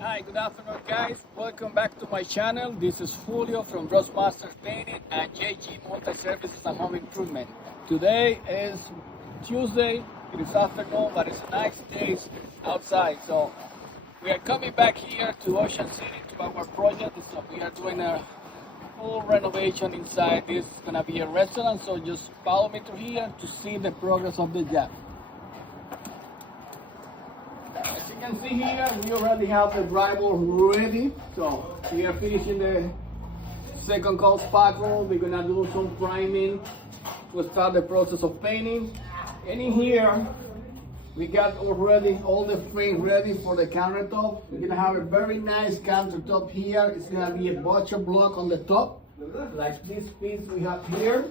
Hi, good afternoon guys. Welcome back to my channel. This is Julio from Masters Painting and JG Multi Services and Home Improvement. Today is Tuesday. It is afternoon, but it's a nice day outside. So we are coming back here to Ocean City to our project. So we are doing a full renovation inside. This is gonna be a restaurant. So just follow me through here to see the progress of the job. As you can see here, we already have the drywall ready. So we are finishing the second coat spackle. We're gonna do some priming to start the process of painting. And in here, we got already all the frame ready for the countertop. We're gonna have a very nice countertop here. It's gonna be a butcher block on the top, like this piece we have here.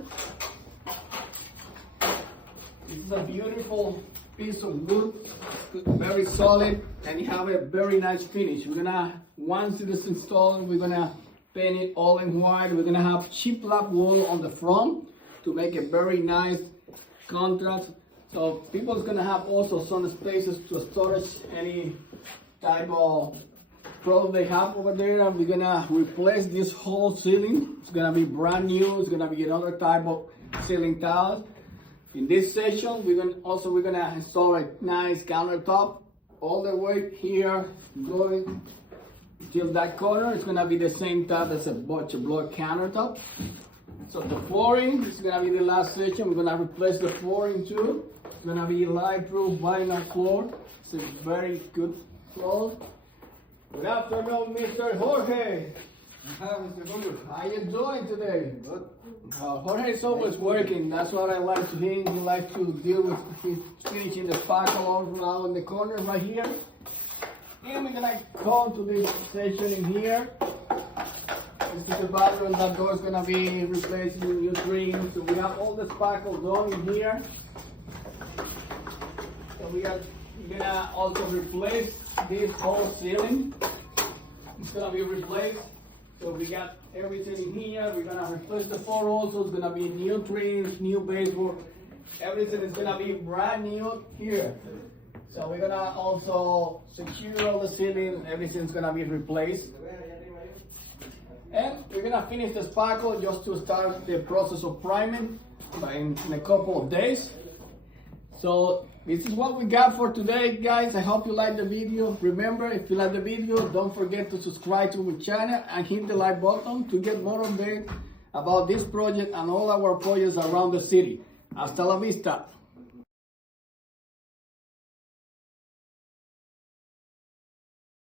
This is a beautiful piece of wood, very solid, and you have a very nice finish. We're gonna, once it is installed, we're gonna paint it all in white. We're gonna have shiplap wall on the front to make a very nice contrast. So people's gonna have also some spaces to storage any type of product they have over there. And we're gonna replace this whole ceiling. It's gonna be brand new. It's gonna be another type of ceiling tiles. In this section, we're gonna install a nice countertop all the way here, going till that corner. It's gonna be the same type as a butcher block countertop. So the flooring is gonna be the last section. We're gonna replace the flooring too. It's gonna be light-proof vinyl floor. It's a very good floor. Good afternoon, Mr. Jorge. How you doing today? Good. Jorge is always working. That's what I like to hear. He likes to deal with finishing the spackle all around in the corner right here. And we're gonna come to this section in here. This is the bathroom. That door is gonna be replaced with new trim. So we have all the spackle done in here. So we're gonna also replace this whole ceiling. It's gonna be replaced. So we got everything in here. We're gonna replace the floor also. It's gonna be new trims, new baseboard. Everything is gonna be brand new here. So we're gonna also secure all the ceiling. Everything's gonna be replaced. And we're gonna finish the spackle just to start the process of priming in a couple of days. So this is what we got for today, guys. I hope you like the video. Remember, if you like the video, don't forget to subscribe to my channel and hit the like button to get more updates about this project and all our projects around the city. Hasta la vista.